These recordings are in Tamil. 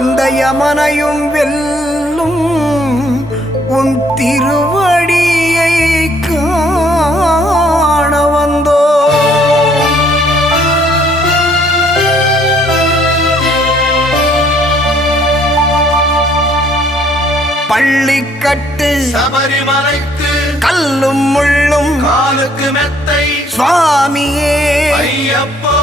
அந்த யமனையும் வெல்லும் உன் திருவடியை காண வந்தோ. பள்ளிக்கட்டு சபரிமலைக்கு கல்லும் முள்ளும் காலுக்கு மெத்தை சுவாமியே ஐயப்போ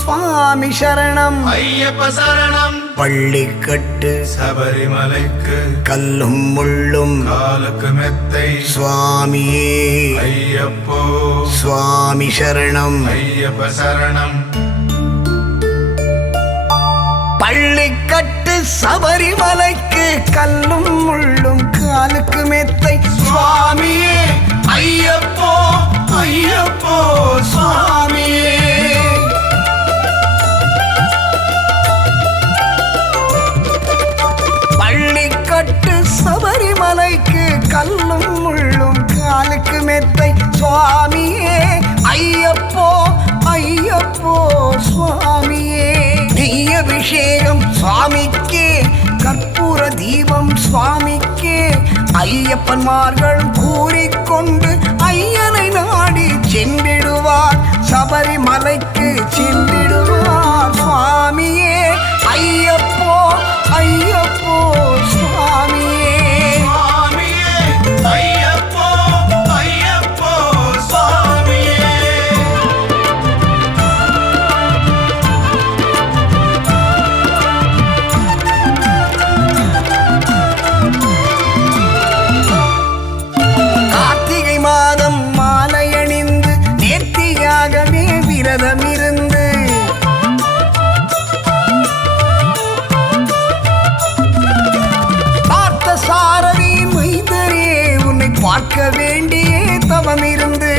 சுவாமி சரணம் ஐயப்ப சரணம். பள்ளிக்கட்டு சபரிமலைக்கு கல்லும் முள்ளும் காலுக்கு மெத்தை சுவாமியே ஐயப்போ சுவாமி சரணம் ஐயப்ப சரணம். பள்ளிக்கட்டு சபரிமலைக்கு கல்லும் முள்ளும் காலுக்கு மெத்தை சுவாமியே ஐயப்போ ஐயப்போ சுவாமியே. பள்ளிக்கட்டு சபரிமலைக்கு கல்லும் முள்ளும் காலுக்கு மெத்தை சுவாமியே ஐயப்போ ஐயப்போ சுவாமியே. நெய் அபிஷேகம் சுவாமிக்கே கற்பூர தீபம் சுவாமிக்கே ஐயப்பன்மார்கள் கூறிக்கொண்டு ஐயனை நாடி சென்றிடுவார் சபரிமலைக்கு சென்றிடுவார் சுவாமியே ஐயப்போ ஐயப்போ சுவாமியே. சுவாமியே ஐயப்போ ஐயப்போ சுவாமியே. கார்த்திகை மாதம் மாலை அணிந்து நேர்த்தியாகவே விரதம் இருந்து பார்த்த சாரதி மைந்தரே உன்னை பார்க்க வேண்டியே தவம் இருந்து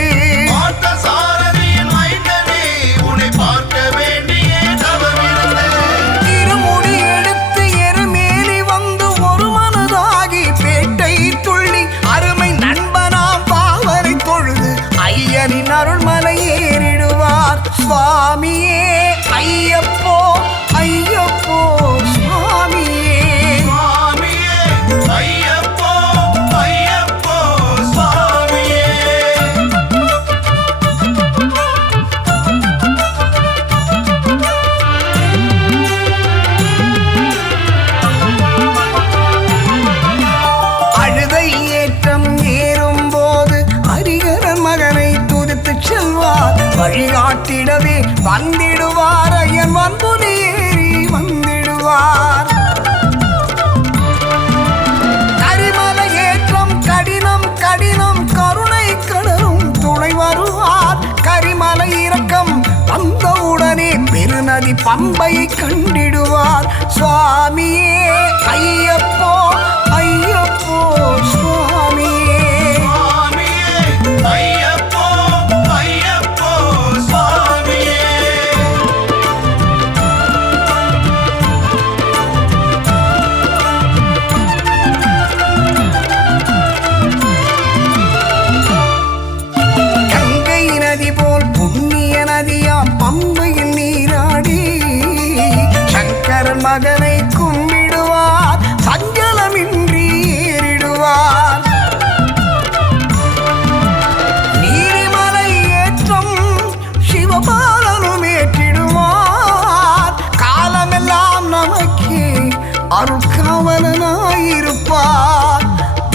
பார்த்த சாரதியின் மைந்தனே உன்னை பார்க்க வேண்டியே தவம் இருந்தது. திருமுடி எடுத்து எருமேலி வந்து ஒரு மனதாகி பேட்டை துள்ளி அருமை நண்பனாம் பாவரை தொழுது ஐயனின் அருள்மலை ஏறிடுவார் சுவாமியே ஐயப்போ ஐயப்போ சுவாமியே. சுவாமியே ஐயப்போ ஐயப்போ சுவாமியே. அழுதை ஏற்றம் ஏறும்போது ஹரிகரன் மகனை துதித்து செல்வார் வழிகாட்டிடவே வந்திடுவார் ஐயன் வன்புலி ஏறி வந்திடுவார். கரிமலை ஏற்றம் கடினம் கடினம் கருணை கடலும் துணை வருவார் கரிமலை இறக்கம் வந்தவுடனே பெருநதி பம்பையை கண்டிடுவார் சுவாமியே ஐயப்போ ஐயப்போ சுவாமியே. சுவாமியே ஐயப்போ ஐயப்போ சுவாமியே. கங்கை நதி போல் புண்ணிய நதியாம் பம்பையில் நீராடி சங்கரன் மகனை கும்பிடுவார் சஞ்சலமின்றி ஏறிடுவார். நீரிமலை ஏற்றம் சிவபாலனும் ஏற்றிடுவார் காலமெல்லாம் நமக்கு அருள்காவலனாயிருப்பார்.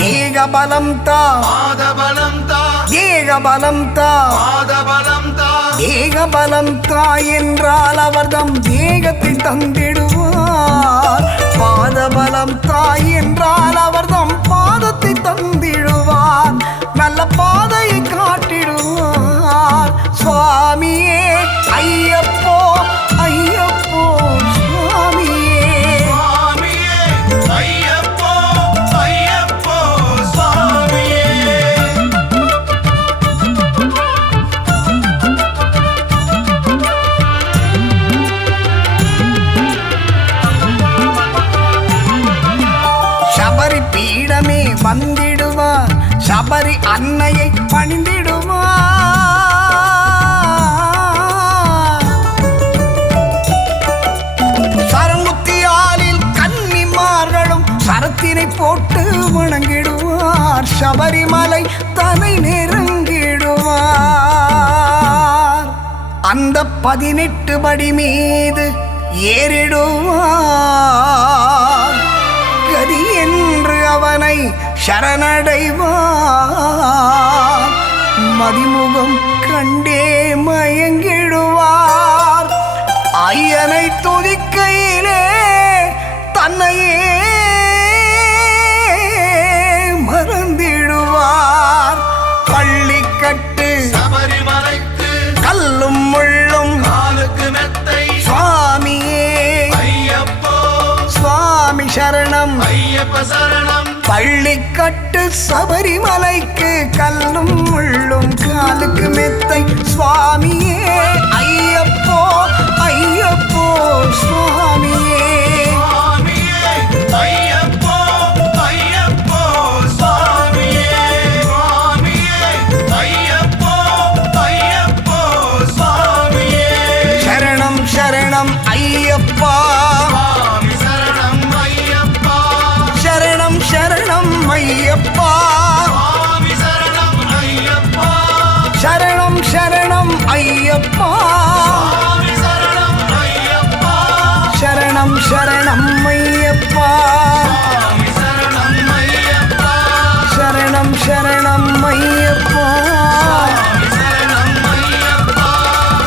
தேகபலம் தா பாதபலம் தா தேகபலம் தா பாதபலம் தா. தேகபலம் தா என்றால் அவர்தம் தேகத்தை தந்திடுவார். பாதபலம் தா என்றால் அவர்தம் பாதத்தை தந்திடுவார். நல்ல பாதையை காட்டிடுவார் சுவாமியே ஐயப்போ ஐயப்போ சுவாமியே. சுவாமியே ஐயப்போ ஐயப்போ சுவாமியே. சபரி பீடமே வந்திடுவார் சபரி அன்னையை பணிந்திடுவார். சரங்குத்தியாலில் கண்ணி மாலை போட்டு வணங்கிடுவார், சபரிமலை தன்னை நெருங்கிடுவார். அந்த 18 படி மீது ஏறிடுவார், கதி என்று அவனை சரணடைவார். மதிமுகம் கண்டே மயங்கிடுவார், ஐயனை துதிக்கையிலே தன்னையே மறந்திடுவார். பள்ளிக்கட்டு சபரிமலைக்கு கல்லும் முள்ளும் காலுக்கு மெத்தை சுவாமியே ஐயப்போ சுவாமி சரணம். ஐயப்ப சரணம். பள்ளிக்கட்டு சபரிமலைக்கு கல்லும் முள்ளும் காலுக்கு மெத்தை சுவாமியே ஐயப்போ ஐயப்போ சுவாமியே. சுவாமியே ஐயப்போ ஐயப்போ சுவாமியே. சுவாமியே ஐயப்போ ஐயப்போ சுவாமியே. சரணம் சரணம் ஐயப்பா, சுவாமி சரணம் ஐயப்பா. சரணம் சரணம் ஐயப்பா, சுவாமி சரணம் ஐயப்பா. சரணம் சரணம் ஐயப்பா, சுவாமி சரணம் ஐயப்பா. சரணம் சரணம் ஐயப்பா, சுவாமி சரணம் ஐயப்பா. சரணம் சரணம் ஐயப்பா, சுவாமி சரணம் ஐயப்பா.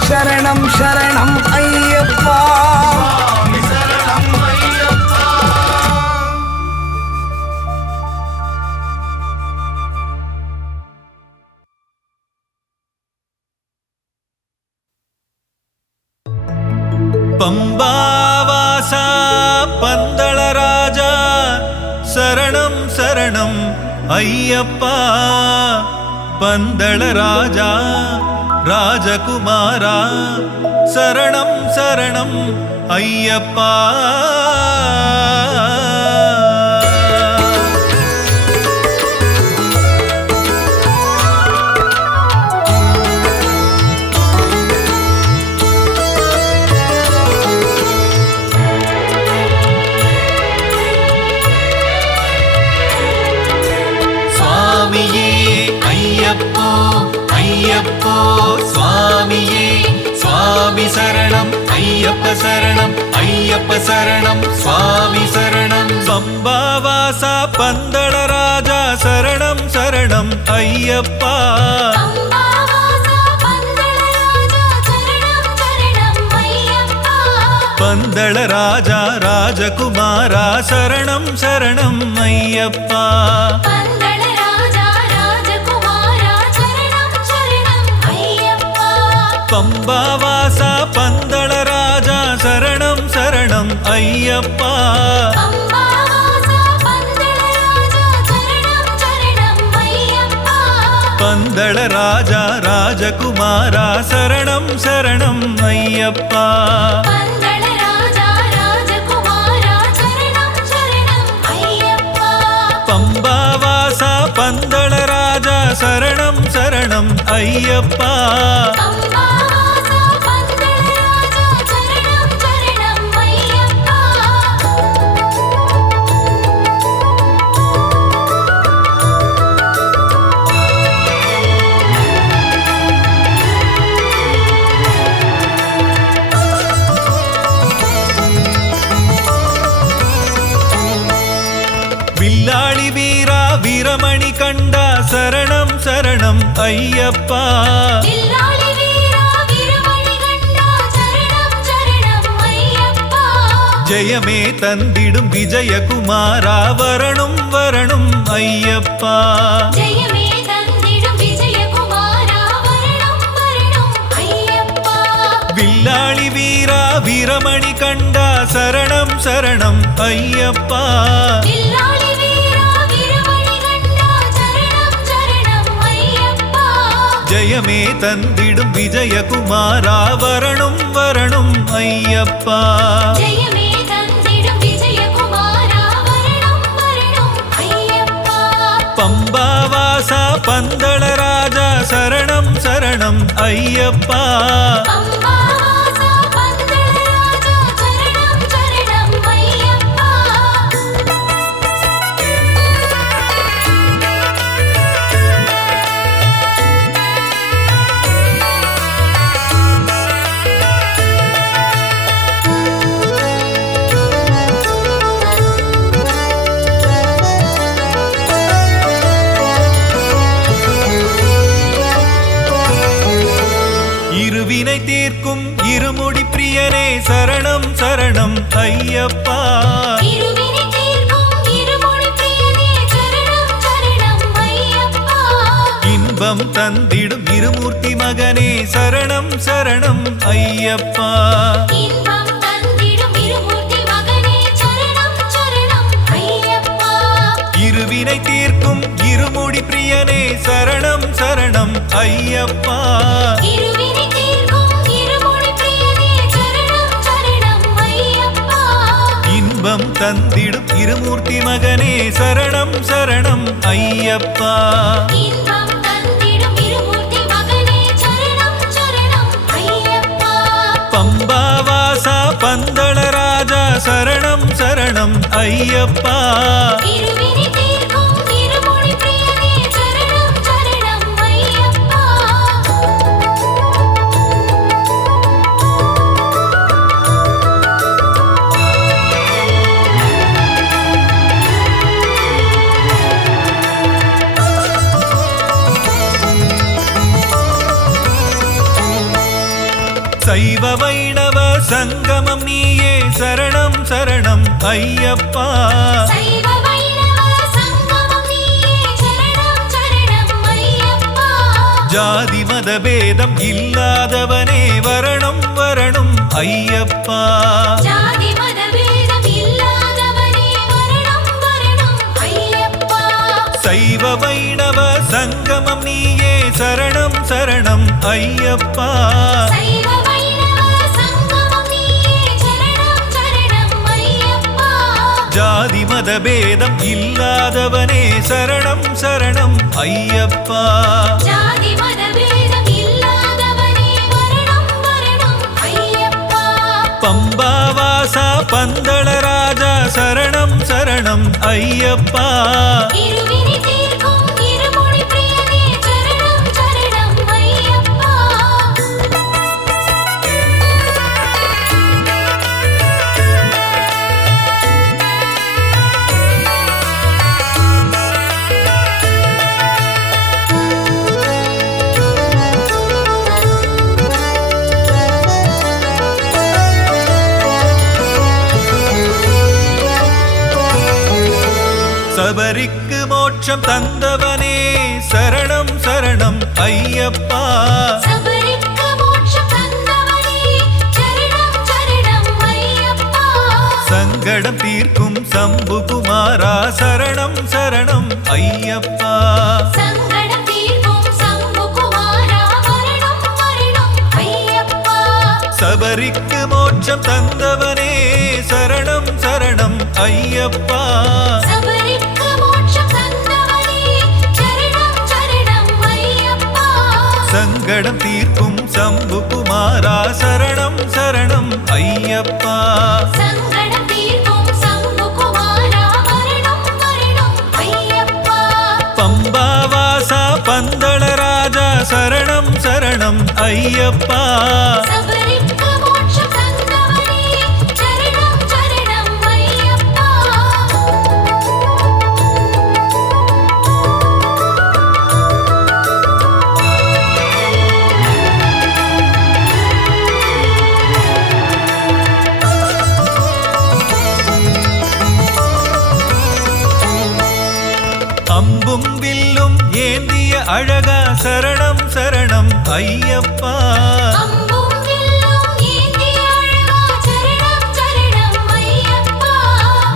சரணம் சரணம் ஐயப்பா. சுவாமி சரணம் ஐயப்பா. பம்பாவாசா பந்தளராஜா சரணம் சரணம் ஐயப்பா. பந்தளராஜா ராஜகுமாரா சரணம் சரணம் ஐயப்பா. சுவாமியே ஐயப்போ ஐயப்போ சுவாமியே. சுவாமி சரணம் ஐயப்ப சரணம் ஐயப்ப சரணம் சுவாமி சரணம். பம்பாவாசா பந்தளராஜா சரணம் சரணம் ஐயப்பா. பந்தளராஜா ராஜகுமாரா சரணம் சரணம் ஐயப்பா. பம்பாவாசா பந்தளராஜா சரணம் சரணம் ஐயப்பா. பந்தளராஜா ராஜகுமாரா சரணம் சரணம் ஐயப்பா. பம்பாவாசா பந்தளராஜா சரணம் சரணம் ஐயப்பா. வில்லாளி வீரா வீரமணி கண்டா சரணம் சரணம் ஐயப்பா. ஜெயமே தந்திடும் விஜயகுமாரா வரணும் வரணும் ஐயப்பா. வில்லாளி வீரா வீரமணி கண்டா சரணம் சரணம் ஐயப்பா. ஜெயமே தந்திடும் விஜயகுமாரா வரணும் வரணும் ஐயப்பா. பம்பாவாசா பந்தளராஜா சரணம் சரணம் ஐயப்பா. இருமுடி பிரியனே சரணம் சரணம் ஐயப்பா இருவினை தீர்க்கும் இருமுடி பிரியனே சரணம் சரணம் ஐயப்பா இன்பம் தந்திடும் இருமூர்த்தி மகனே சரணம் சரணம் ஐயப்பா இன்பம் தந்திடும் இருமூர்த்தி மகனே சரணம் சரணம் ஐயப்பா இருவினை தீர்க்கும் இருமுடி பிரியனே சரணம் சரணம் ஐயப்பா இருவினை தீர்க்கும் இருமுடி பிரியனே சரணம் சரணம் ஐயப்பா இன்பம் தந்திடும் இருமூர்த்தி மகனே சரணம் சரணம் ஐயப்பா இன்பம் தந்திடும் இருமூர்த்தி மகனே சரணம் சரணம் ஐயப்பா பம்பாவாசா பந்தள ராஜா சரணம் சரணம் ஐயப்பா இருவினை தீர்க்கும் இருமுடி பிரியனே சரணம் சரணம் ஐயப்பா சைவ வைணவ சங்கமம் நீயே சரணம் சரணம் ஐயப்பா சைவ வைணவ சங்கமம் நீயே சரணம் சரணம் ஐயப்பா ஜாதி மத பேதம் இல்லாதவனே வரணும் வரணும் ஐயப்பா ஜாதி மத பேதம் இல்லாதவனே வரணும் வரணும் ஐயப்பா சைவ வைணவ சங்கமம் நீயே சரணம் சரணம் ஐயப்பா சைவ வைணவ சங்கமம் நீயே சரணம் சரணம் ஐயப்பா ஜாதி மத பேதம் இல்லாதவனே சரணம் சரணம் ஐயப்பா ஜாதி மத பேதம் இல்லாதவனே வரணும் வரணும் ஐயப்பா பம்பாவாசா பந்தள ராஜா சரணம் சரணம் ஐயப்பா இருவினை தீர்க்கும் இருமுடி பிரியனே சரணம் சரணம் ஐயப்பா சபரிக்கு மோட்சம் தந்தவனே சரணம் சரணம் ஐயப்பா சபரிக்கு மோட்சம் தந்தவனே சரணம் சரணம் ஐயப்பா சங்கடம் தீர்க்கும் சம்பு குமாரா சரணம் சரணம் ஐயப்பா சங்கடம் தீர்க்கும் சம்புகுமாரா வரணும் வரணும் ஐயப்பா சபரிக்கு மோட்சம் தந்தவனே சரணம் சரணம் ஐயப்பா சபரிக்கு மோட்சம் தந்தவனே சரணம் சரணம் ஐயப்பா சங்கடம் தீர்க்கும் சம்பு குமாரா சரணம் சரணம் ஐயப்பா சங்கடம் தீர்க்கும் சம்புகுமாரா வரணும் வரணும் ஐயப்பா பம்பாவாசா பந்தள ராஜா சரணம் சரணம் ஐயப்பா சபரிக்கு மோட்சம் தந்தவனே சரணம் சரணம் ஐயப்பா அம்பும் வில்லும் ஏந்திய அழகா சரணம் சரணம் ஐயப்பா அம்பும் வில்லும் ஏந்திய அழகா சரணம் சரணம் ஐயப்பா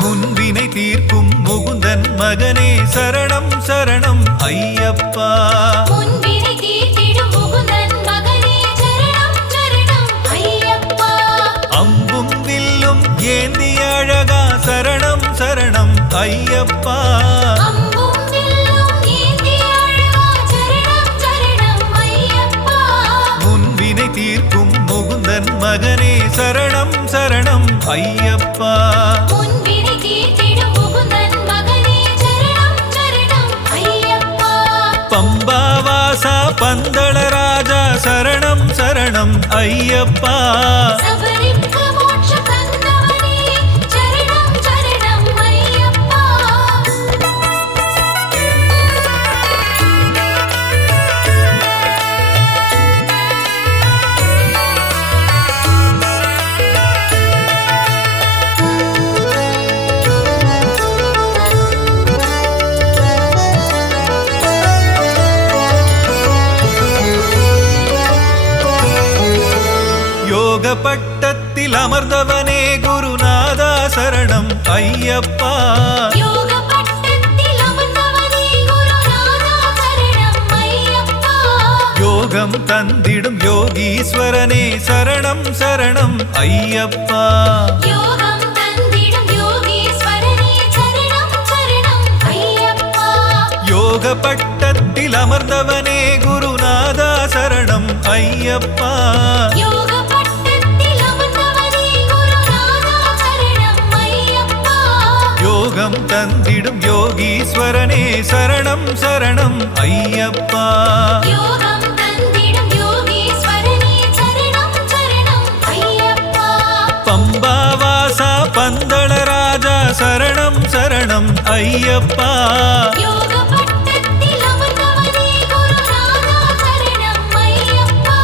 முன்வினை தீர்க்கும் முகுந்தன் மகனே சரணம் சரணம் ஐயப்பா முன்வினை தீர்த்திடும் முகுந்தன் மகனே சரணம் சரணம் ஐயப்பா அம்பும் வில்லும் ஏந்திய அழகா சரணம் சரணம் ஐயப்பா அம்பும் வில்லும் ஏந்திய அழகா சரணம் சரணம் ஐயப்பா முன்வினை தீர்க்கும் முகுந்தன் மகனே சரணம் சரணம் ஐயப்பா முன்வினை தீர்த்திடும் முகுந்தன் மகனே சரணம் சரணம் ஐயப்பா பம்பாவாசா பந்தள ராஜா சரணம் சரணம் ஐயப்பா சபரிக்கு மோட்சம் தந்தவனே சரணம் சரணம் ஐயப்பா பட்டத்தில் அமர்ந்தவனே குருநாதா சரணம் ஐயப்பா. யோக பட்டத்தில் அமர்ந்தவனே குருநாதா சரணம் ஐயப்பா. யோகம் தந்திடும் யோகீஸ்வரனே சரணம் சரணம் ஐயப்பா. யோகம் தந்திடும் யோகீஸ்வரனே சரணம் சரணம் ஐயப்பா. யோக பட்டத்தில் அமர்ந்தவனே குருநாதா சரணம் ஐயப்பா. யோக பட்டத்தில் அமர்ந்தவனே குருநாதா சரணம் ஐயப்பா. யோகம் தந்திடும் யோகீஸ்வரனே சரணம் சரணம் ஐயப்பா. யோகம் தந்திடும் யோகீஸ்வரனே சரணம் சரணம் ஐயப்பா. பம்பாவாசா பந்தளராஜா சரணம் சரணம் ஐயப்பா. யோக பட்டத்தில் அமர்ந்தவனே குருநாதா சரணம் ஐயப்பா.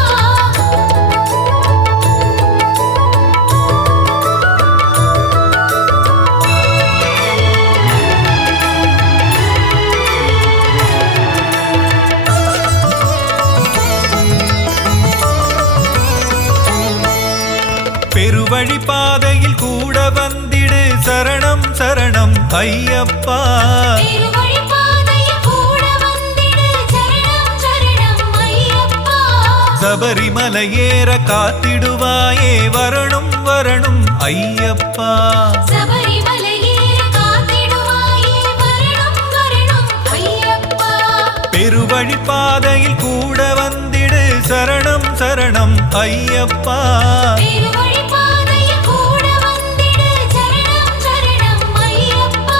பெருவழி பாதையில் கூட வந்திடு சரணம் சரணம் ஐயப்பா. திருவழி பாதையில் கூட வந்திடு சரணம் சரணம் ஐயப்பா. சபரிமலை ஏற காத்திடுவாயே வரணும் வரணும் ஐயப்பா. சபரிமலை ஏற காத்திடுவாயே வரணும் வரணும் ஐயப்பா. பெருவழி பாதையில் கூட வந்திடு சரணம் சரணம் ஐயப்பா. திருவழி பாதையில் கூட வந்திடு சரணம் சரணம் ஐயப்பா.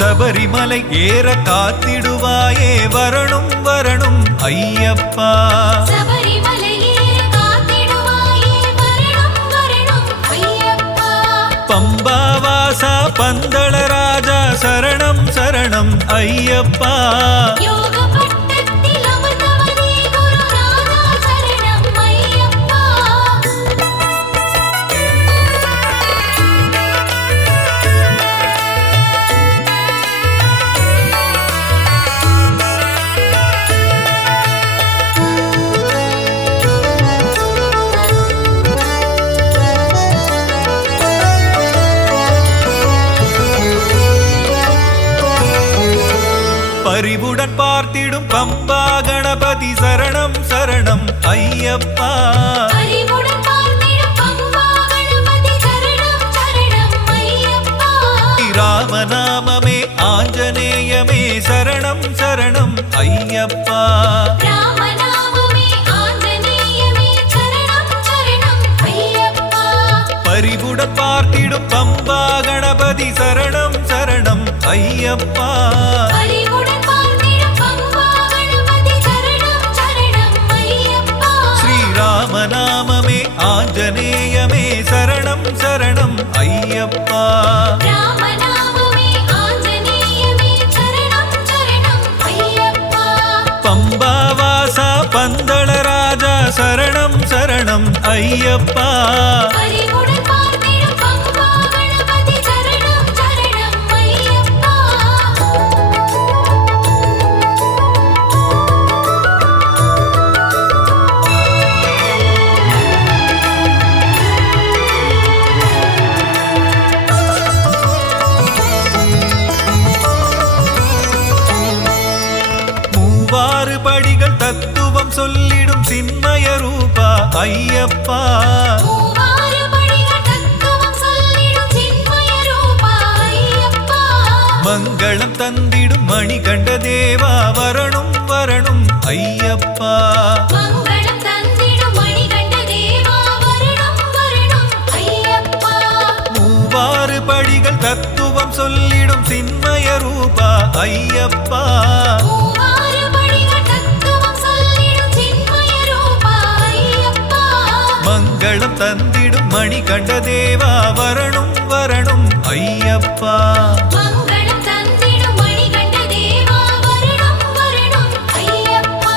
சபரிமலை ஏற காத்திடுவாயே வரணும் வரணும் ஐயப்பா. சபரிமலை ஏற காத்திடுவாயே வரணும் வரணும் ஐயப்பா. பம்பாவாசா பந்தளராஜா சரணம் சரணம் ஐயப்பா. யோக பட்டத்தில் அமர்ந்தவனே குருநாதா சரணம் ஐயப்பா. பரிவுடன் பார்த்திடும் பம்பா கணபதி சரணம் சரணம் ஐயப்பா. அறிவுடன் பார்த்திடும் பம்பா கணபதி சரணம் சரணம் ஐயப்பா. ராமநாமமே ஆஞ்சநேயமே சரணம் சரணம் ஐயப்பா. ராமநாமமே ஆஞ்சநேயமே சரணம் சரணம் ஐயப்பா. பரிவுடன் பார்த்திடும் பம்பா கணபதி சரணம் சரணம் ஐயப்பா. அறிவுடன் பார்த்திடும் பம்பா கணபதி சரணம் சரணம் ஐயப்பா. ஸ்ரீராமநாமமே ஆஞ்சநேயமே சரணம் சரணம் ஐயப்பா. ராமநாமமே ஆஞ்சநேயமே சரணம் சரணம் ஐயப்பா. பம்பாவாசா பந்தளராஜா சரணம் சரணம் ஐயப்பா. அறிவுடன் பார்த்திடும் பம்பா கணபதி சரணம் சரணம் ஐயப்பா. மூவாறு படிகள் தத்துவம் சொல்லிடும் சின்மய ரூபா ஐயப்பா. மூவாறு படிகள் தத்துவம் சொல்லிடும் சின்மய ரூபா ஐயப்பா. மங்களம் தந்திடும் மணிகண்ட தேவா வரணும் வரணும் ஐயப்பா. மங்களம் தந்திடும் மணிகண்ட தேவா வரணும் வரணும் ஐயப்பா. மூவாறு படிகள் தத்துவம் சொல்லிடும் சின்மய ரூபா ஐயப்பா. மூவாறு படிகள் தத்துவம் சொல்லிடும் சின்மய ரூபா ஐயப்பா. மங்களம் தந்திடும் மணிகண்ட தேவா வரணும் வரணும் ஐயப்பா. மங்களம் தந்திடும் மணிகண்ட தேவா வரணும் வரணும் ஐயப்பா.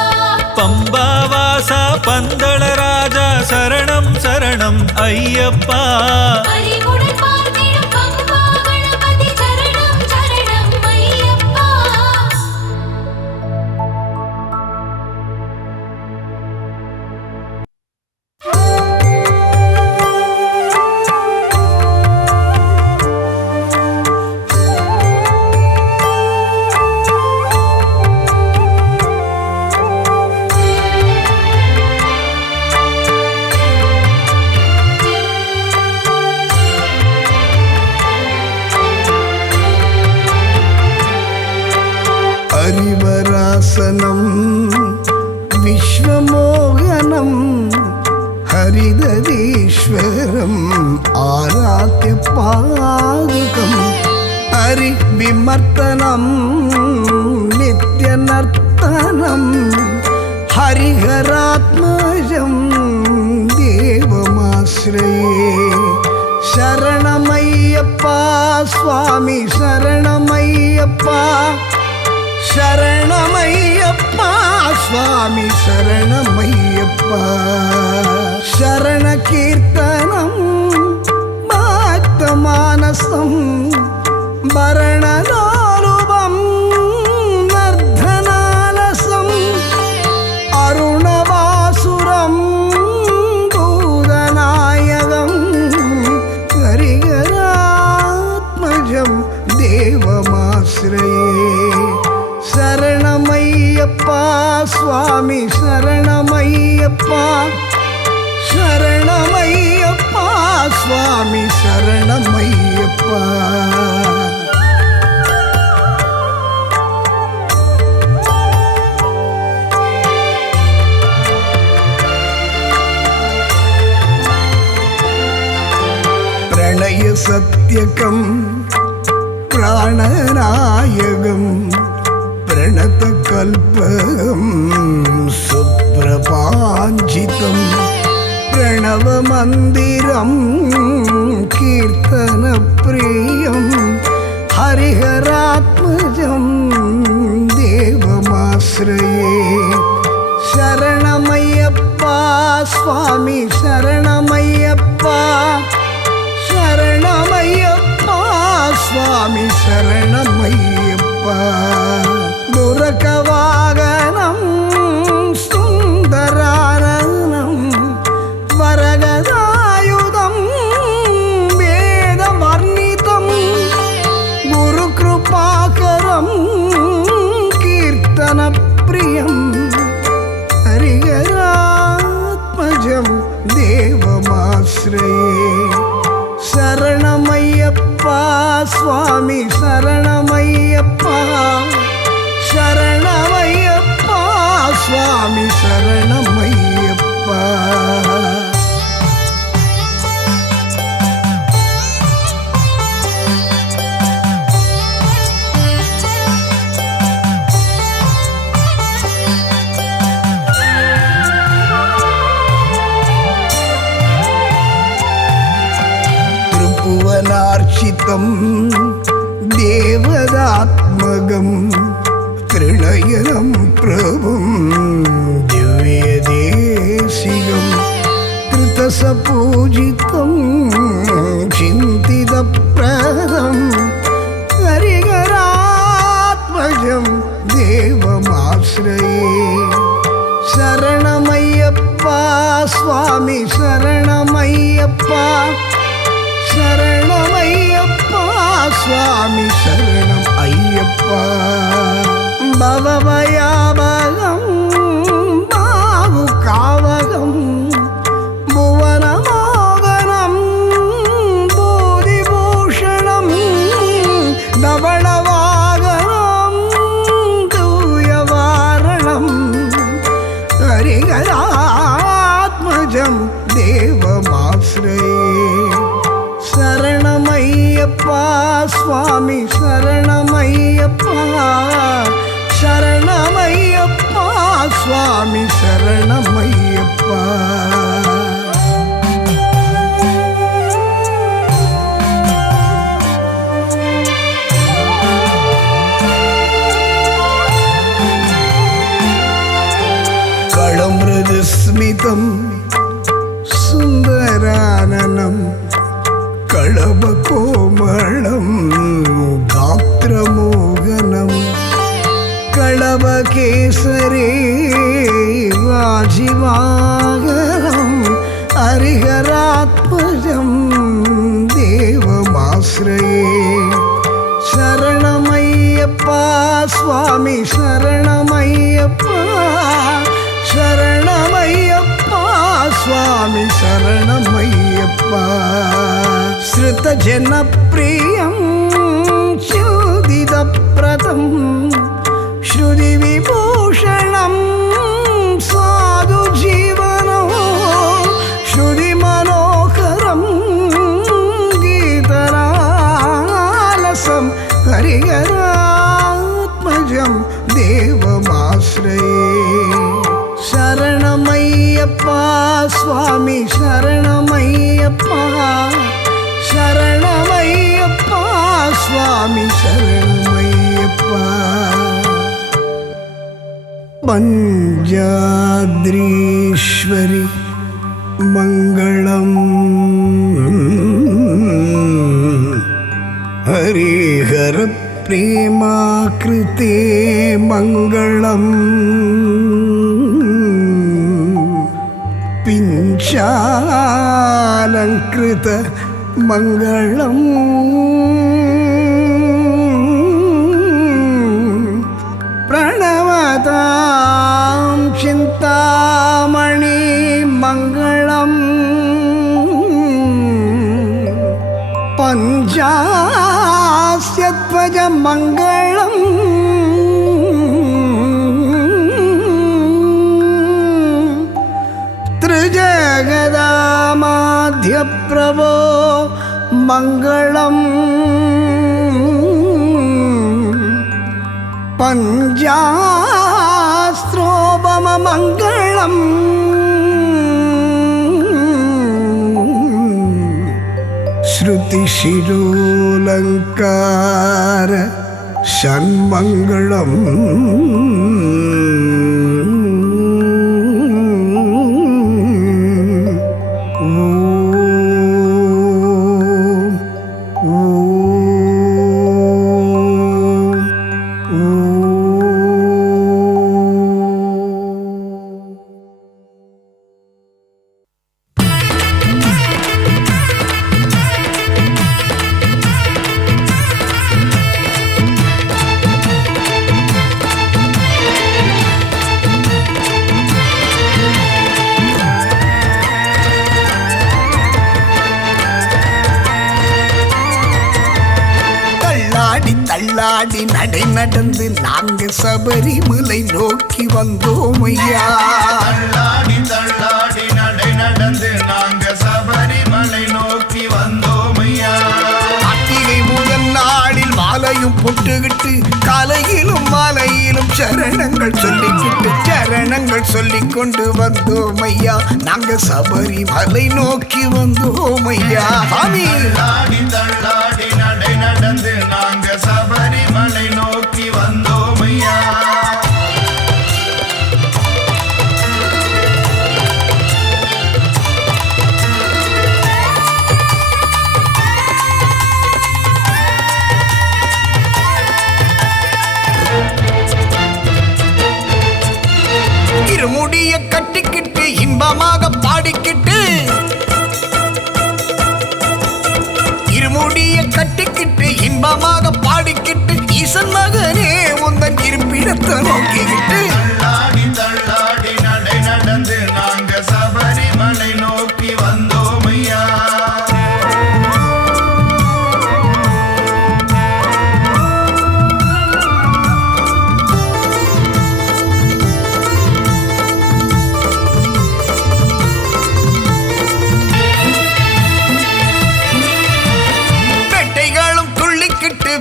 பம்பாவாசா பந்தளராஜா சரணம் சரணம் ஐயப்பா. அறிவுடன் பார்த்திடும் பம்பா கணபதி சரணம் சரணம் ஐயப்பா. விமர்சனம் விஸ்வமோகனம் ஹரிதரீஸ்வரம் ஆராத்ய பாதுகம் ஹரி விமர்த்தனம் நித்ய நர்த்தனம் ஹரிஹராத்மஜம் தேவமாஸ்ரயே சரணமையப்பா சுவாமி சரணமையப்பா சரணமையப்பா சுவாமி சரணமையப்பா சரண கீர்த்தனம் பக்த மானசம் பரணலோலுபம் நர்தனாலசம் அருணவாசுரம் பூதநாயகம் ஹரிஹராத்மஜம் தேவமாஸ்ரயே சரணமையப்பா சுவாமி சரணமையப்பா சரணமையப்பா சுவாமி சரணமையப்பா பிரணய சத்யகம் பிராணநாயகம் பிரணதகல்பகம் சுப்ரபாஞ்சிதம் பிரணவமந்திரம் கீர்த்தனப்பிரியம் ஹரிஹராத்மஜம் தேவமாஸ்ரயே சரணமையப்பா சுவாமி சரணமையப்பா சரணமையப்பா சுவாமி சரணமையப்பா துரகவாகனம் சுந்தராரணம் வரகதாயுதம் வேதவர்ணிதம் குருகிருபாகரம் கீர்த்தனப்பிரியம் ஹரிஹராத்மஜம் தேவமாஸ்ரயே சரணமையப்பா சுவாமி சரணமையப்பா சரணமையப்பா சுவாமி சரணமையப்பா त्रिभुवनार्चितं देवदात्मगं त्रिनयनं प्रभुं दिव्यदेशिकं कृतसपूजितं चिन्तितप्रदं हरिहरात्मजं देवमाश्रये शरणमय्यप्पा स्वामी शरणमय्यप्पा शरणमय्यप्पा स्वामी शरणम अय्यप्पा भवभयाभगं भावुकावगं भुवनमोहनं बोधिभूषणं धवलवाहनं दूयवारणं हरिहरात्मजं देवमाश्रये शरणमय्यप्पा स्वामी शरणमय्यप्पा शरणमय्यप्पा स्वामी शरणमय्यप्पा कळमृदुस्मितं सुन्दराननं कळवकोमलं गात्रमोहनं कळवकेसरे वाजिवाहनं हरिहरात्मजं देवमाश्रये शरणमय्यप्पा स्वामी शरणमय्यप्पा शरणमय्यप्पा स्वामी शरणमय्यप्पा श्रुतजनप्रियं चोदितप्रदं श्रुतिविभूषणं சுவாமி சரணமையப்பா. பஞ்சாத்ரீஸ்வரி மங்களம். ஹரிஹர பிரேமாக்ருதே மங்களம். பிஞ்சாலங்கிருத மங்களம். பிரணவதாம் சிந்தாமணி மங்களம். பஞ்சாஸ்யத்வஜ மங்களம். த்ரிஜகதாமாத்ய பிரபோ மங்களம். பஞ்சாஸ்த்ரோபம மங்களம். ஸ்ருதிசிரோலங்கார ஷண்மங்களம். தள்ளாடி நடை நடந்து நாங்க சபரிமலை நோக்கி வந்தோம் ஐயா. தள்ளாடி தள்ளாடி நடை நடந்து நாங்க சபரிமலை நோக்கி வந்தோம் ஐயா. கார்த்திகை முதல் நாளில் மாலையும் பொட்டுகிட்டு காலையிலும் மாலையிலும் சரணங்கள் சொல்லிக் கொண்டு வந்தோம் ஐயா. நாங்க சபரிமலை நோக்கி வந்தோம் ஐயா. சாமி தள்ளாடி தள்ளாடி நடை நடந்து நாங்க சபரிமலை நோக்கி வந்தோம் ஐயா. இருமுடிய கட்டிக்கிட்டு இன்பமாக பாடிக்கிட்டு, இருமுடிய கட்டிக்கிட்டு இன்பமாக பாடிக்கிட்டு ஈசன் மகனே உந்தன் இருப்பிடத்தை நோக்கிக்கிட்டு தள்ளாடி தள்ளாடி நடை நடந்து நாங்க சபரிமலை நோக்கி வந்தோம் ஐயா.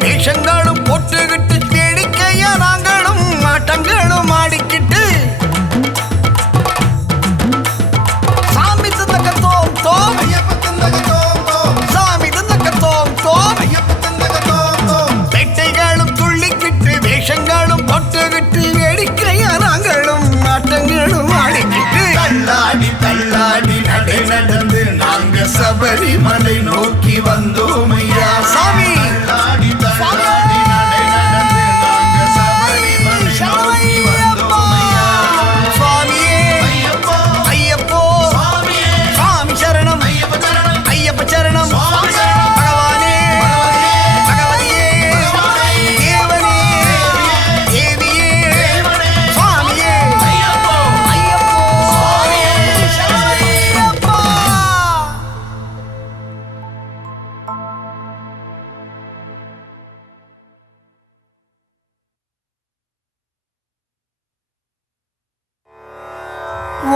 வேஷங்களும் போட்டுக்கிட்டு வேடிக்கையா நாங்களும் ஆட்டங்களும் ஆடிக்கிட்டு சாமி தந்தக்க தோம் தோம் சாமி தந்தக்க தோம் தோம் வேட்டைகளும் துள்ளிக்கிட்டு வேஷங்களும் போட்டுக்கிட்டு வேடிக்கையா நாங்களும் ஆட்டங்களும் ஆடிக்கிட்டு தள்ளாடி தள்ளாடி நடை நடந்து நாங்க சபரிமலை நோக்கி வந்தோம் ஐயா. சாமி தள்ளாடி தள்ளாடி நடை நடந்து நாங்க சபரிமலை நோக்கி வந்தோம் ஐயா. சுவாமியே ஐயப்போ ஐயப்போ சுவாமியே சாமி சரணம் ஐயப்ப சரணம் ஐயப்ப சரணம் சுவாமி சரணம் பகவானே பகவதியே தேவனே தேவியே சுவாமியே ஐயப்போ ஐயப்போ சுவாமியே சரணமையப்பா.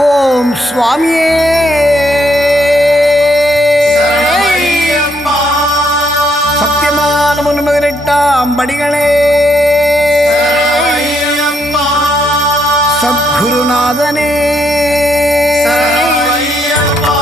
ஓம் சுவாமியே சரணமையப்பா. சத்தியமான 18 படிகளே சரணமையப்பா. சத்குருநாதனே சரணமையப்பா.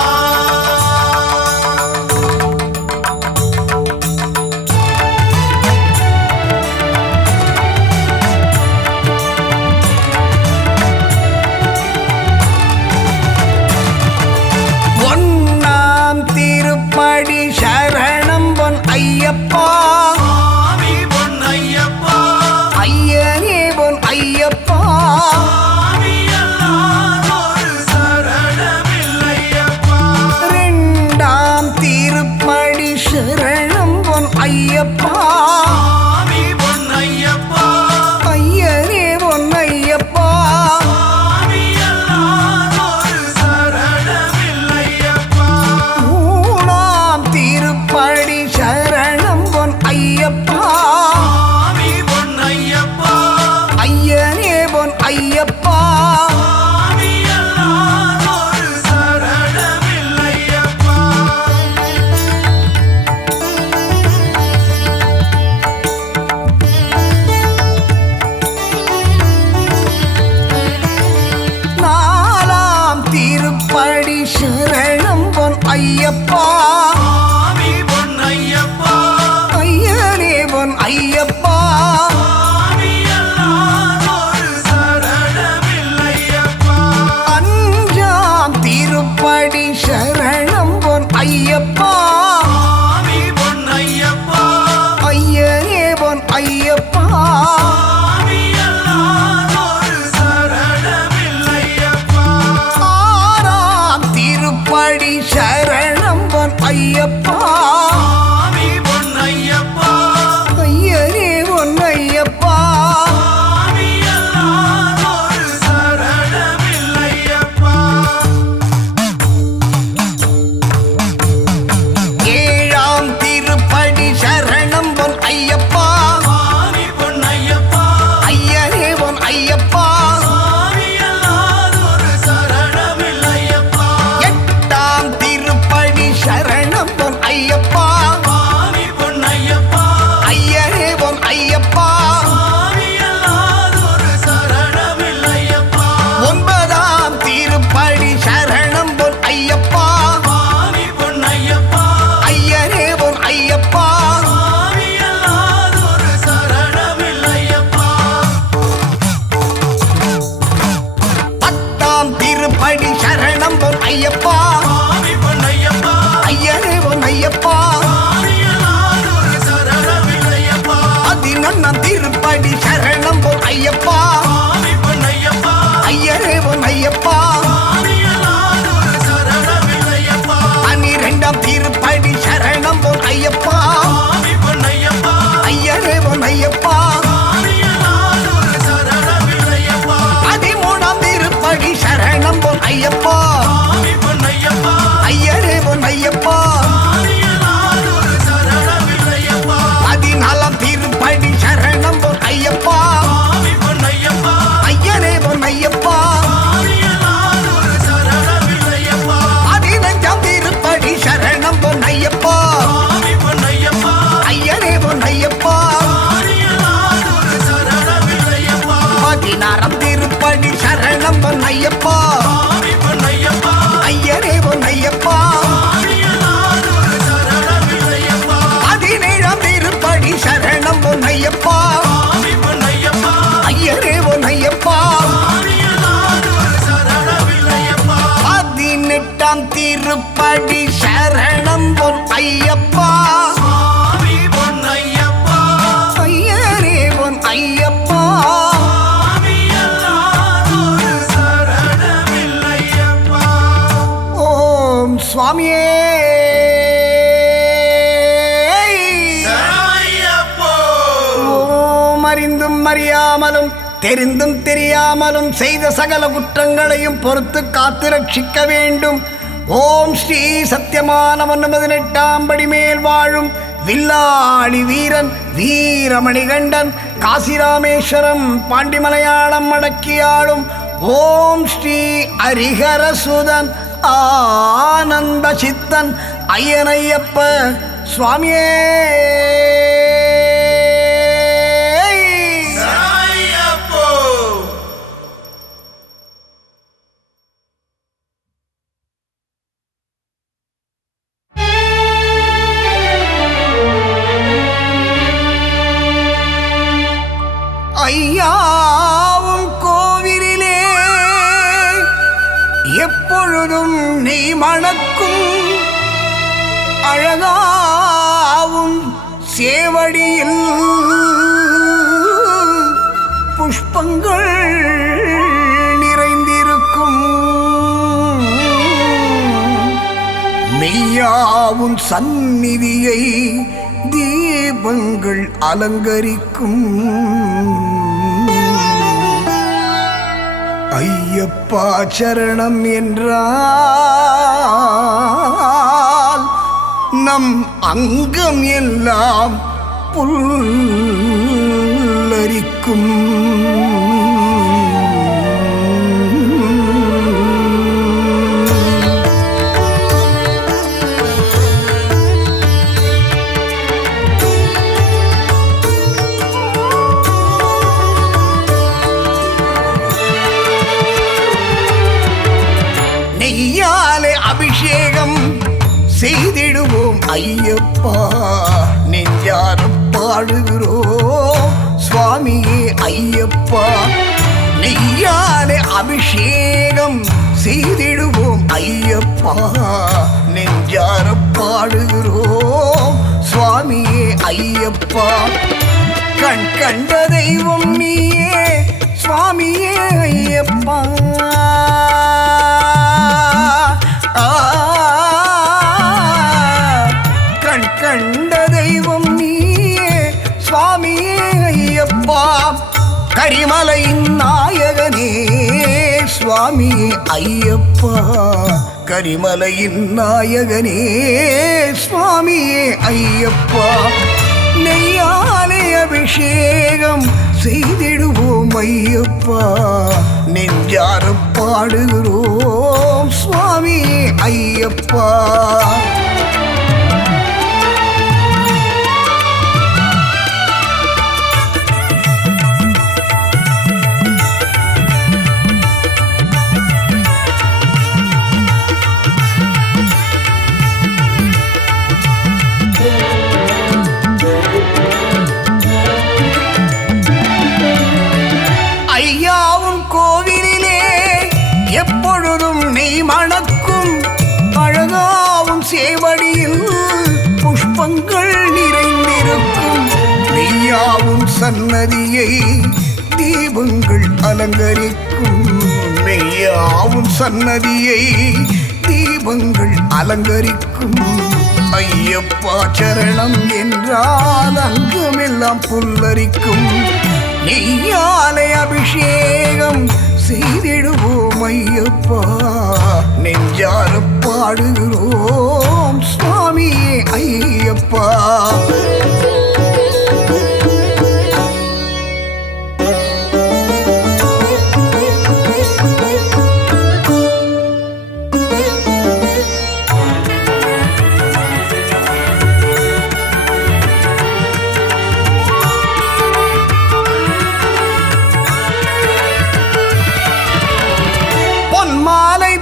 ஐயப்பா சுவாமி பொன்னையப்பா ஐயனே பொன் ஐயப்பா சுவாமி அல்லாதொரு சரணமில்லையப்பா ஆறாம் திருப்படி சரணம் பொன் ஐயப்பா சுவாமி பொன்னையப்பா ஐயனே பொன் ஐயப்பா சுவாமி அல்லாதொரு சரணமில்லையப்பா ஏழாம் திருப்படி சரணம் பொன் ஐயப்பா சுவாமி பொன்னையப்பா ஐயனே பொன் ஐயப்பா சுவாமி அல்லாதொரு சரணமில்லையப்பா எட்டாம் திருப்படி சரணம் பொன் ஐயப்பா சுவாமி பொன்னையப்பா ஐயனே பொன் ஐயப்பா சுவாமி அல்லாதொரு சரணமில்லையப்பா ஒன்பதாம் திருப்படி சரணம் பொன் ஐயப்பா சுவாமி பொன்னையப்பா ஐயனே பொன் ஐயப்பா சுவாமி அல்லாதொரு சரணமில்லையப்பா பத்தாம் திருப்படி சரணம் பொன் ஐயப்பா சுவாமி பொன்னையப்பா ஐயனே பொன் ஐயப்பா சுவாமி அல்லாதொரு சரணமில்லையப்பா பதினொன்னாம் திருப்படி சரணம் பொன் ஐயப்பா சுவாமி பொன்னையப்பா ஐயனே பொன் ஐயப்பா சுவாமி அல்லாதொரு சரணமில்லையப்பா பன்னிரெண்டாம் திருப்படி சரணம் பொன் ஐயப்பா சுவாமி பொன்னையப்பா ஐயனே பொன் ஐயப்பா சுவாமி அல்லாதொரு சரணமில்லையப்பா பதிமூணாம் திருப்படி சரணம் பொன் ஐயப்பா சுவாமி பொன்னையப்பா ஐயனே பொன் ஐயப்பா சுவாமி அல்லாதொரு சரணமில்லையப்பா பதினாலாம் திருப்படி சரணம் பொன் ஐயப்பா சுவாமி பொன்னையப்பா ஐயனே பொன் ஐயப்பா சுவாமி அல்லாதொரு சரணமில்லையப்பா பதினஞ்சாம் திருப்படி சரணம் பொன் ஐயப்பா சுவாமி பொன்னையப்பா ஐயனே பொன் ஐயப்பா சுவாமி அல்லாதொரு சரணமில்லையப்பா பதினாறாம் திருப்படி சரணம் பொன் ஐயப்பா சுவாமி பொன்னையப்பா ஐயனே பொன் ஐயப்பா சுவாமி அல்லாதொரு சரணமில்லையப்பா பதினேழாம் திருப்படி சரணம் பொன் ஐயப்பா சுவாமி பொன்னையப்பா ஐயனே பொன் ஐயப்பா சுவாமி அல்லாதொரு சரணமில்லையப்பா பதினெட்டாம் திருப்படி சரணம் பொன் ஐயப்பா சுவாமி பொன்னையப்பா ஐயனே பொன் ஐயப்பா சுவாமி அல்லாதொரு சரணமில்லையப்பா ஓம் சுவாமியே சரணமையப்போ ஓம் அறிந்தும் அறியாமலும் தெரிந்தும் தெரியாமலும் செய்த சகல குற்றங்களையும் பொறுத்து காத்து ரட்சிக்க வேண்டும். ஓம் ஸ்ரீ சத்தியமானவன் 18ஆம் படி மேல் வாழும் வில்லாளி வீரன் வீரமணிகண்டன் காசிராமேஸ்வரம் பாண்டிமலையாளம் அடக்கியாளும் ஓம் ஸ்ரீ ஹரிஹரசுதன் ஆனந்த சித்தன் ஐயனையப்ப சுவாமியே சரணமையப்போ ஐயாவும் கோவிலிலே எப்பொழுதும் நீ மணக்கும் அழகாவும் சேவடியில் புஷ்பங்கள் நிறைந்திருக்கும் மெய்யாவும் சந்நிதியை தீபங்கள் அலங்கரிக்கும் ஐயப்பா சரணம் என்றால் நம் அங்கம் எல்லாம் புல்லரிக்கும் நெய்யாலே அபிஷேகம் செய்திடுவோம் ஐயப்பா நெஞ்சார பாடுகிறோம் சுவாமியே ஐயப்பா நெய்யாலே அபிஷேகம் செய்திடுவோம் ஐயப்பா நெஞ்சார பாடுகிறோம் சுவாமியே ஐயப்பா கண் கண்ட தெய்வம் நீயே சுவாமியே ஐயப்பா கண் கண்ட தெய்வம் நீயே சுவாமியே ஐயப்பா கரிமலையின் நாயகனே சுவாமியே ஐயப்பா கரிமலையின் நாயகனே சுவாமியே ஐயப்பா நெய்யாலே அபிஷேகம் செய்திடுவோம் ஐயப்பா நெஞ்சார பாடுகிறோம் சுவாமியே ஐயப்பா ஐயாவும் கோவிலிலே எப்பொழுதும் நெய் மணக்கும் அழகாவும் சேவடியில் புஷ்பங்கள் நிறைந்திருக்கும் மெய்யாவும் சன்னதியை தீபங்கள் அலங்கரிக்கும் மெய்யாவும் சன்னதியை தீபங்கள் அலங்கரிக்கும் ஐயப்பா சரணம் என்றால் அங்கமெல்லாம் புல்லரிக்கும் நெய்யாலே அபிஷேகம் செய்திடுவோம் ஐயப்பா நெஞ்சார பாடுகிறோம் சுவாமியே ஐயப்பா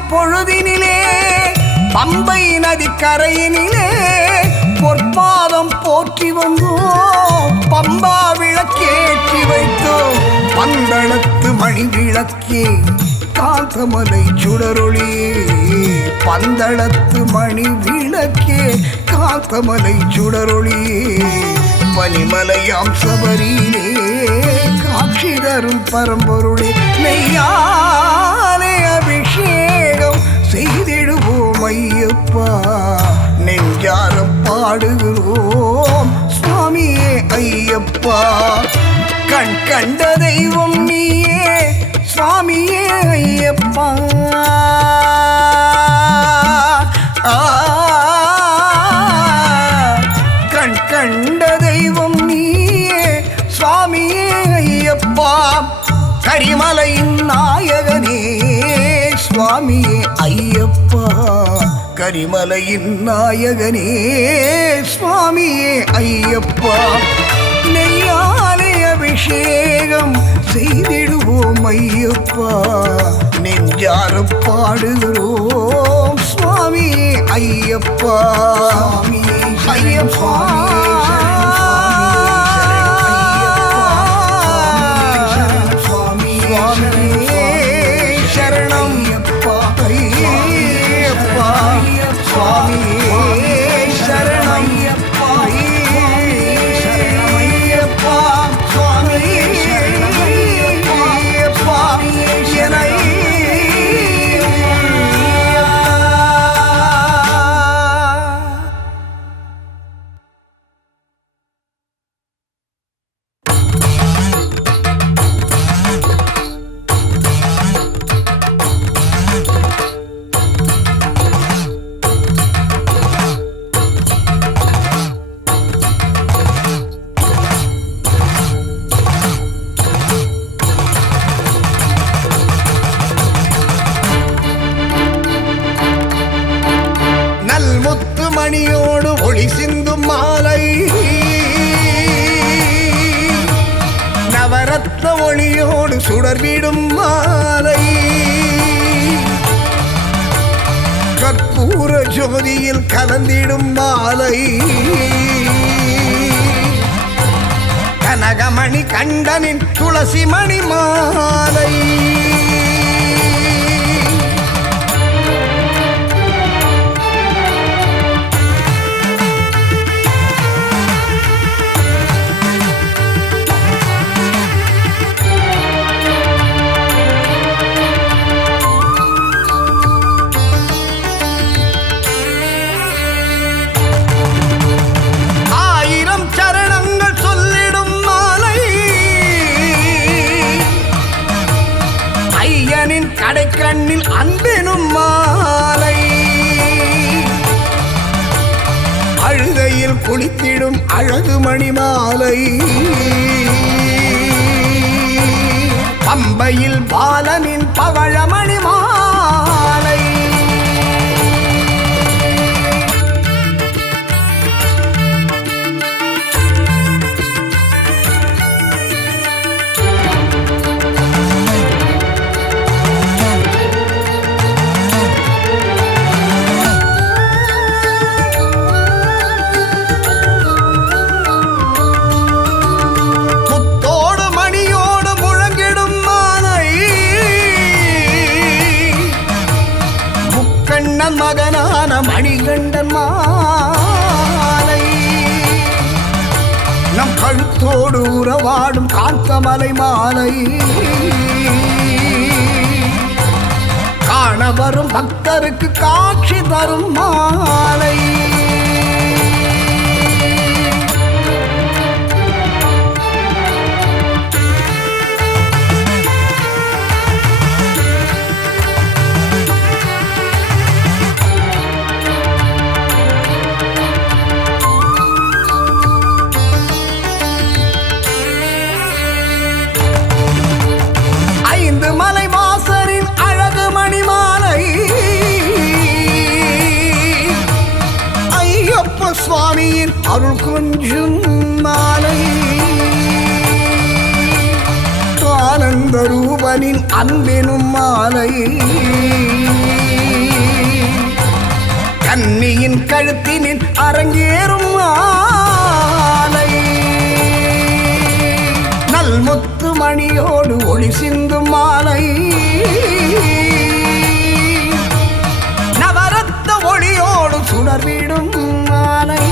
பொழுதினிலே பம்பை நதி கரையினிலே பொற்பாதம் போற்றி வந்தோம் பம்பா விளக்கேற்றி வைத்தோம் பந்தளத்து மணி விளக்கே காந்தமலை சுடரொளியே பந்தளத்து மணி விளக்கே காந்தமலை சுடரொளியே பனிமலையாம் சபரியிலே காட்சி தரும் பரம்பொருளே நெய்யாலே அபிஷேகம் செய்திடுவோம் ஐயப்பா நெஞ்சார பாடுகிறோம் சுவாமியே ஐயப்பா கண் கண்ட தெய்வம் நீயே சுவாமியே ஐயப்பா கண் கண்ட தெய்வம் நீயே சுவாமியே ஐயப்பா கரிமலையின் நாயகனே சுவாமியே ஐயப்பா கரிமலையின் நாயகனே சுவாமியே ஐயப்பா நெய்யாலே அபிஷேகம் செய்திடுவோம் ஐயப்பா நெஞ்சார பாடுகிறோம் சுவாமியே ஐயப்பா ஐயப்பா சரணம் ஐயப்பா சுவாமியே சரணம் ஐயப்பா சுவாமியே ஐயப்பா என மணியோடு ஒளி சிந்தும் மாலை நவரத்ன ஒளியோடு சுடர்விடும் மாலை கற்பூர ஜோதியில் கலந்திடும் மாலை கனகமணி கண்டனின் துளசி மணி மாலை கங்கையில் குளித்திடும் அழகு மணிமாலை, பம்பையில் பாலனின் பவழ மணிமாலை, மகனான மணிகண்டன் மாலை, நம் கழுத்தோடு உறவாடும் காந்தமலை மாலை, காண வரும் பக்தருக்கு காட்சி தரும் மாலை, மலை வாசரின் அழகு மணிமாலை, ஐயப்ப சுவாமியின் அருள் கொஞ்சும் மாலை, ஆனந்த ரூபனின் அன்பினும் மாலை, கன்னியின் கழுத்தினில் அரங்கேறும் மாலை, நல்முத்து மணியோடு ஒளி சிந்தும் மாலை, நவரத்த ஒளியோடு சுடர்விடும் மாலை,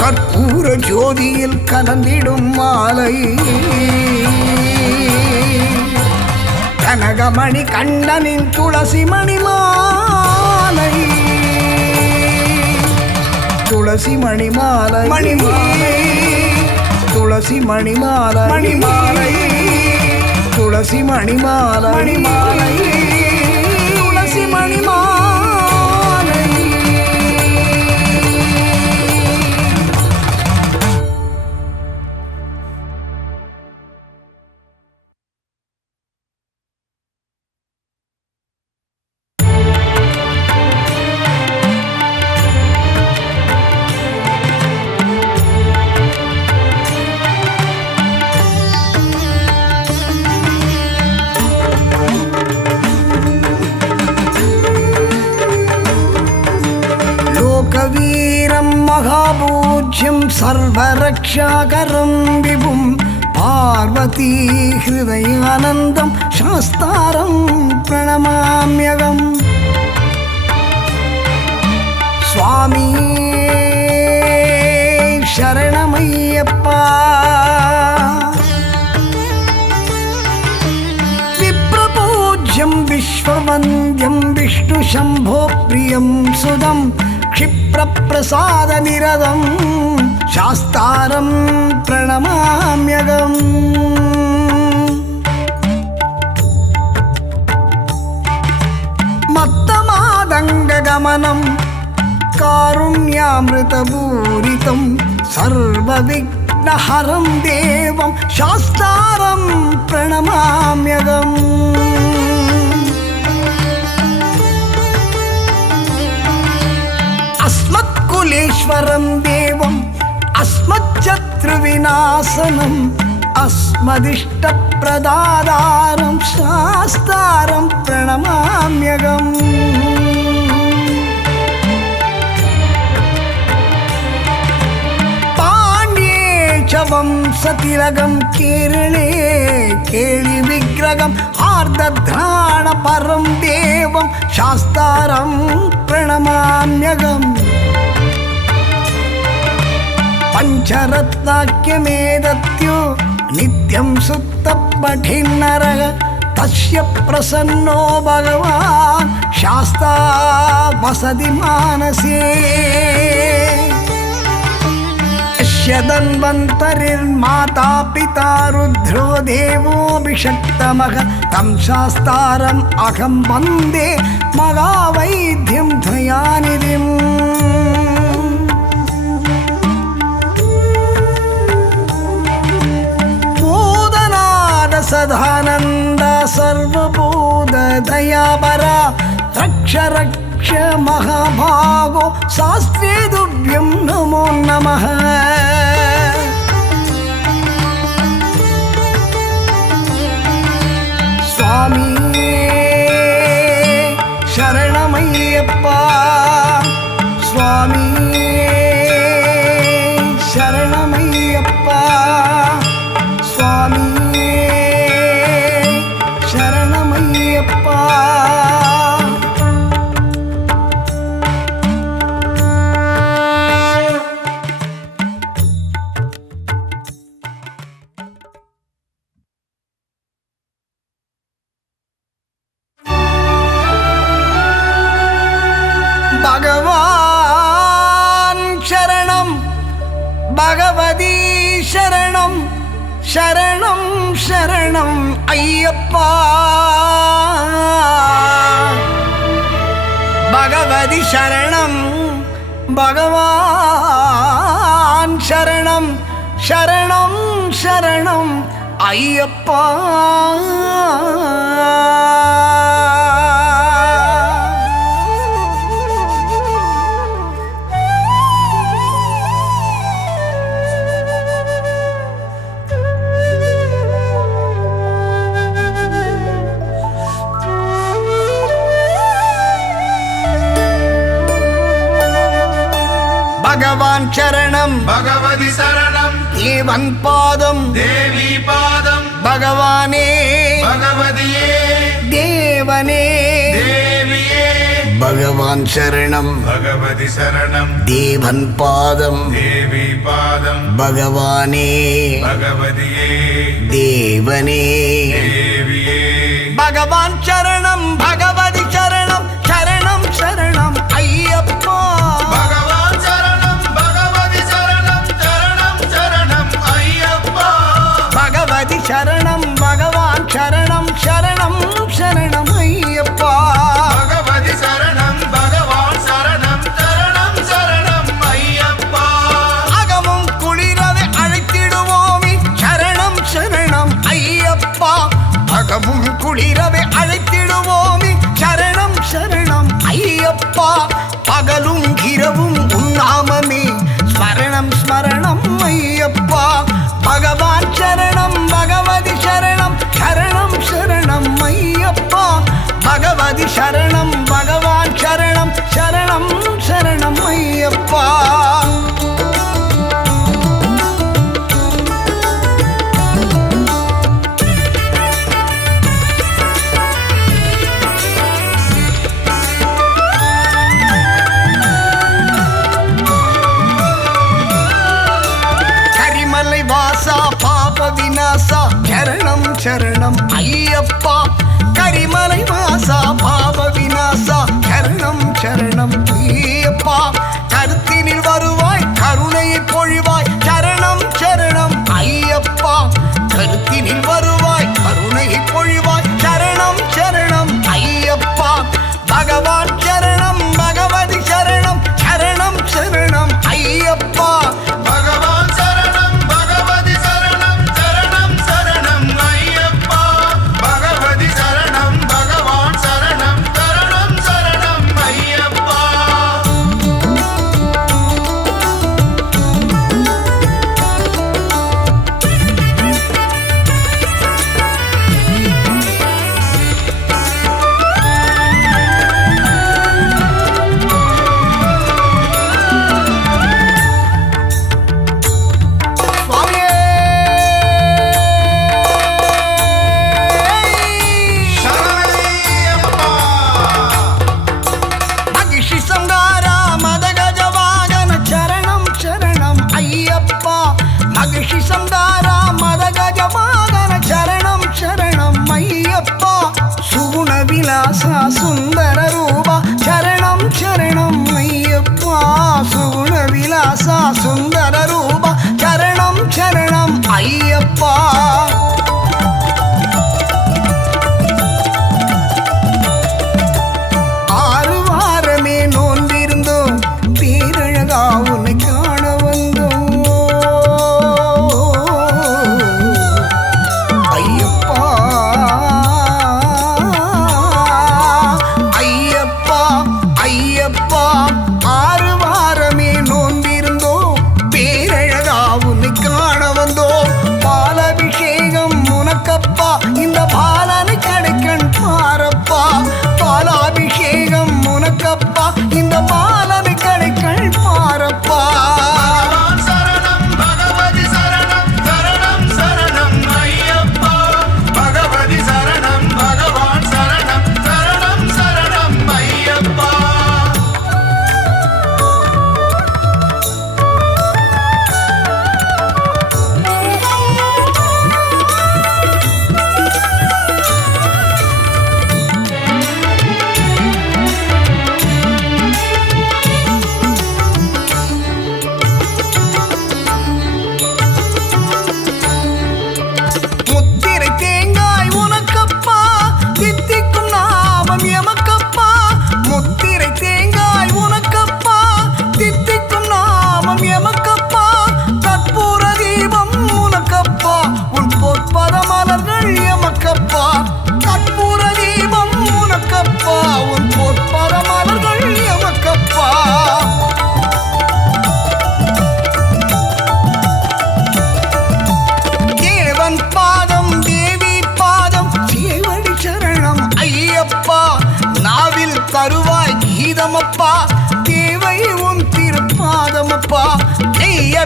கற்பூர ஜோதியில் கலந்திடும் மாலை, கனகமணி கண்ணனின் துளசி மணி மாலை, துளசி மணிமாலை மணிமாலை, துளசி மணிமாலை மணிமாலை, துளசி மணிமாலை மணிமாலை, துளசி மணிமாலை. வீரம் மகாபூஜ்யம் சர்வரக்ஷாகரம் விபும் பார்வதி ஹிருதயானந்தம் சாஸ்தாரம் பிரணமாம்யகம். சுவாமி சரணமையப்பா. விப்ரபூஜ்யம் விஸ்வவந்தியம் விஷ்ணு சம்போ பிரியம் சுதம் क्षिप्रप्रसाद निरदं शास्तारं प्रणमाम्यहम्. मत्तमादङ्गगमनं कारुण्यामृतपूरितं सर्वविघ्नहरं देवं शास्तारं प्रणमाम्यहम्. अस्मत्कुलेश्वरं देवम् अस्मच्शत्रुविनाशनम् अस्मदिष्टप्रदातारं शास्तारं प्रणमाम्यहम्. पाण्ड्ये च वंशतिलकं केरळे केळिविग्रहम् आर्द्रघ्राणपरं देवं शास्तारं प्रणमाम्यहम्. पञ्चरत्नाख्यमेदत्यो नित्यं सुत्तपठिन्नरः तस्य प्रसन्नो भगवान् शास्ता वसति मानसे. यस्य धन्वन्तरिर्माता पिता रुद्रो देवोऽभिषक्तमः तं शास्तारम् अहं वन्दे महावैद्यं दयानिधिम्. सदानन्द सर्वभूत दयापरा रक्ष रक्ष महाभागो शास्त्रे तुभ्यं नमो नमः स्वामी शरणमय्यप्पा स्वामी शरणमय्यप्पा स्वामी शरणमय्यप्पा भगवान् शरणं भगवती शरणं शरणं शरणं अय्यप्पा भगवती शरणं भगवान् शरणं शरणं शरणं अय्यप्पा भगवान् शरणं भगवति शरणं देवन् पादं देवी पादं भगवाने भगवतिये देवने देविये भगवान् शरणं भगवति शरणं देवन् पादं देवी पादं भगवाने भगवतिये देवने देविये भगवान् शरणं भगवति शरणं शरणं शरणं अय्यप्पा भगवान् शरणं भगवति शरणं शरणं शरणं अय्यप्पा भगवति शरणं भगवान् शरणं शरणं शरणम् अय्यप्पा भगवति शरणं भगवान् शरणं शरणं शरणं अय्यप्पा அகமும் குளிரவே அழைத்திடுவோமே சரணம் சரணம் ஐயப்பா அகமும் குளிரவே அழைத்திடுவோமே சரணம் சரணம் ஐயப்பா பகலும் இரவும் உன்னாமமே ஸ்மரணம் ஸ்மரணம் ஐயப்பா பகவான் சரணம் பகவதி சரணம் சரணம் சரணம் ஐயப்பா பகவதி சரணம் பகவான் சரணம் சரணம் சரணம் ஐயப்பா கரிமலை வாசா பாப விநாசா சரணம் சரணம் ஐயப்பா கரிமலை வாசா பாப விநாசா சரணம் சரணம் ஐயப்பா கருத்தினில் வருவாய் கருணையை பொழிவாய் சரணம் சரணம் ஐயப்பா கருத்தினில் வருவாய் கருணையை பொழிவாய் சரணம் சரணம் ஐயப்பா பகவான் சரணம் பகவதி சரணம் சரணம் சரணம் ஐயப்பா भगवान् शरणं भगवति शरणं शरणं शरणं अय्यप्पा भगवति शरणं भगवान् शरणं शरणं शरणं अय्यप्पा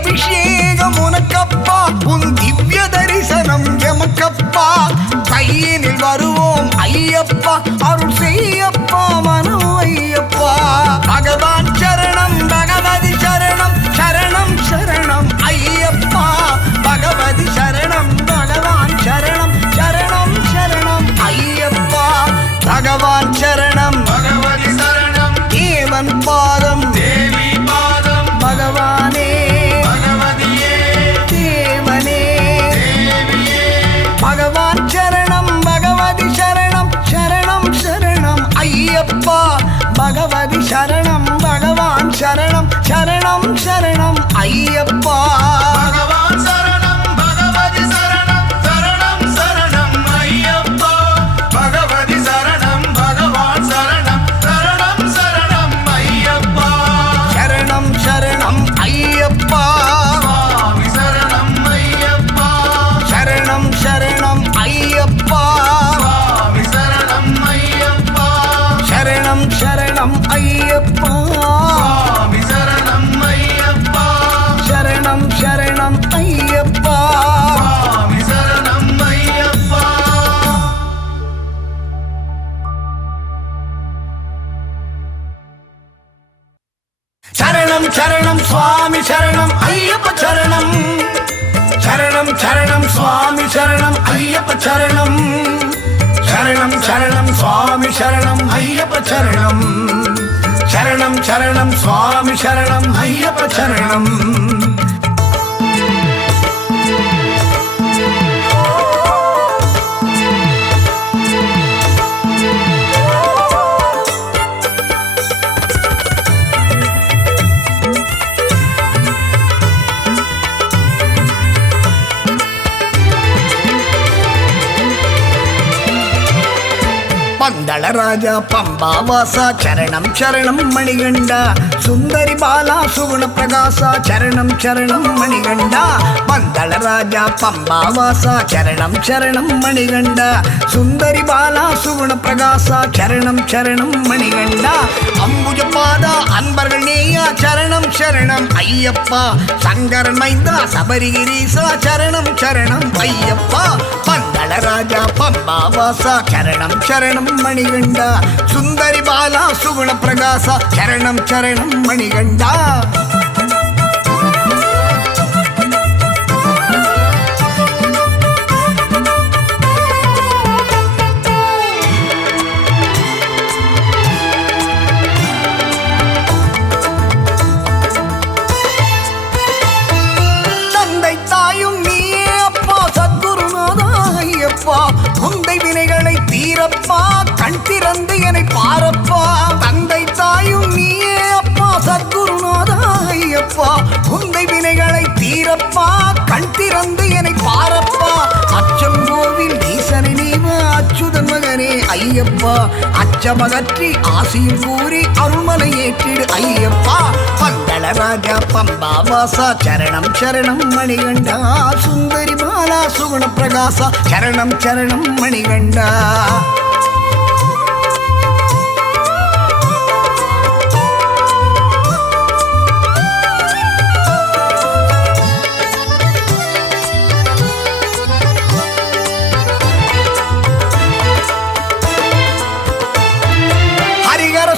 அபிஷேகம் உனக்கப்பா உன் திவ்ய தரிசனம் எமக்கப்பா கையினில் வருவோம் ஐயப்பா அருள் செய்யப்பா மனம் ஐயப்பா பகவான் சரணம் பகவதி சரணம் சரணம் சரணம் ஐயப்பா பகவதி சரணம் பகவான் சரணம் சரணம் சரணம் ஐயப்பா பகவான் சரணம் பகவதி சரணம் தேவன் பாதம் தேவி பாதம் பகவானே பகவதியே தேவனே தேவியே பகவான் சரணம் பகவதி சரணம் சரணம் சரணம் ஐயப்பா பகவதி சரணம் பகவான் சரணம் சரணம் சரணம் ஐயப்பா பகவான் சரணம் பகவதி சரணம் சரணம் சரணம் ஐயப்பா பகவதி சரணம் பகவான் சரணம் சரணம் சரணம் ஐயப்பா சரணம் சரணம் ஐயப்பா சுவாமி சரணம் ஐயப்பா சரணம் சரணம் ஐயப்பா சுவாமி சரணம் ஐயப்பா சரணம் சரணம் ஐயப்பா சுவாமி சரணம் ஐயப்பா சரணம் சரணம் ஐயப்பா சுவாமி சரணம் ஐயப்பா சரணம் சரணம் சுவாமி சரணம் ஐயப்ப சரணம் சரணம் சரணம் சுவாமி சரணம் ஐயப்ப சரணம் சரணம் சரணம் சுவாமி சரணம் ஐயப்ப சரணம் சரணம் சரணம் சுவாமி சரணம் ஐயப்ப சரணம் பந்தள ராஜா பம்பாவாசா சரணம் சரணம் மணிகண்டா சுந்தரி பாலா சுகுண பிரகாசா சரணம் சரணம் மணிகண்டா பந்தள ராஜா பம்பாவாசா சரணம் சரணம் மணிகண்டா சுந்தரி பாலா சுகுண பிரகாசா சரணம் சரணம் மணிகண்டா அம்புஜ பாதா அன்பர்கள் நேயா சரணம் சரணம் ஐயப்பா சங்கரன் மைந்தா சபரிகிரீசா சரணம் சரணம் ஐயப்பா பந்தள ராஜா பம்பாவாசா சரணம் சரணம் மணிகண்டா சுந்தரி பாலா சுகுண பிரகாசா சரணம் சரணம் மணிகண்டா தந்தை தாயும் நீயே அப்பா சத்குருநாதா ஐயப்பா முந்தை வினைகளை தீரப்பா கண் திறந்து என்னை பாரப்பா தந்தை தாயும் நீயே அப்பா சத்குருநாதா ஐயப்பா முந்தை வினைகளை தீரப்பா கண் திறந்து என்னை பாரப்பா அச்சம் கோவில் ஈசனை நீவா அச்சுதன் மகனே ஐயப்பா அச்சமகற்றி ஆசியும் கூறி அருள்மலை ஏற்றிடு ஐயப்பா பந்தள ராஜா பம்பாவாசா சரணம் சரணம் மணிகண்டா சுந்தரி பாலா சுகுண பிரகாசா சரணம் சரணம் மணிகண்டா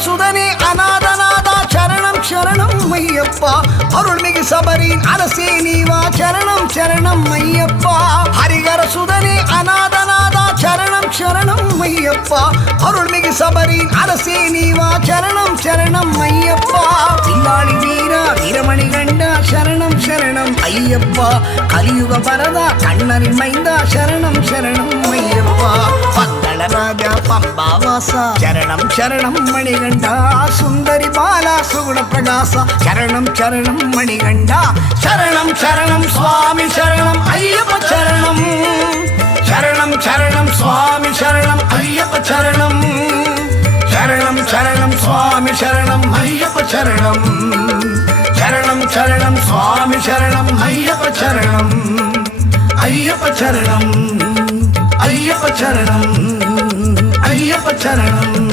சுதனே அநாதநாதா சரணம் சரணம் ஐயப்பா அருள்மிகு சபரின் அரசே நீவா சரணம் சரணம் ஐயப்பா ஹரிகர சுதனே அநாதநாதா சரணம் சரணம் ஐயப்பா அருள்மிகு சபரின் அரசே நீவா சரணம் சரணம் ஐயப்பா பின்னாடி வீரா வீரமணி கண்டா சரணம் சரணம் ஐயப்பா கலியுக வரதா கண்ணனின் மைந்தா சரணம் சரணம் ஐயப்பா பந்தள ராஜா பம்பாவாசா சரணம் சரணம் மணிகண்டா சுந்தரி பாலா சுகுண பிரகாசா சரணம் சரணம் மணிகண்டா சரணம் சரணம் சுவாமி சரணம் ஐயப்ப சரணம் சரணம் சரணம் சுவாமி சரணம் ஐயப்ப சரணம் சரணம் சரணம் சுவாமி சரணம் ஐயப்ப சரணம் சரணம் சரணம் சுவாமி சரணம் ஐயப்ப சரணம் ஐயப்ப சரணம் ஐயப்ப சரணம் ஐயப்ப சரணம்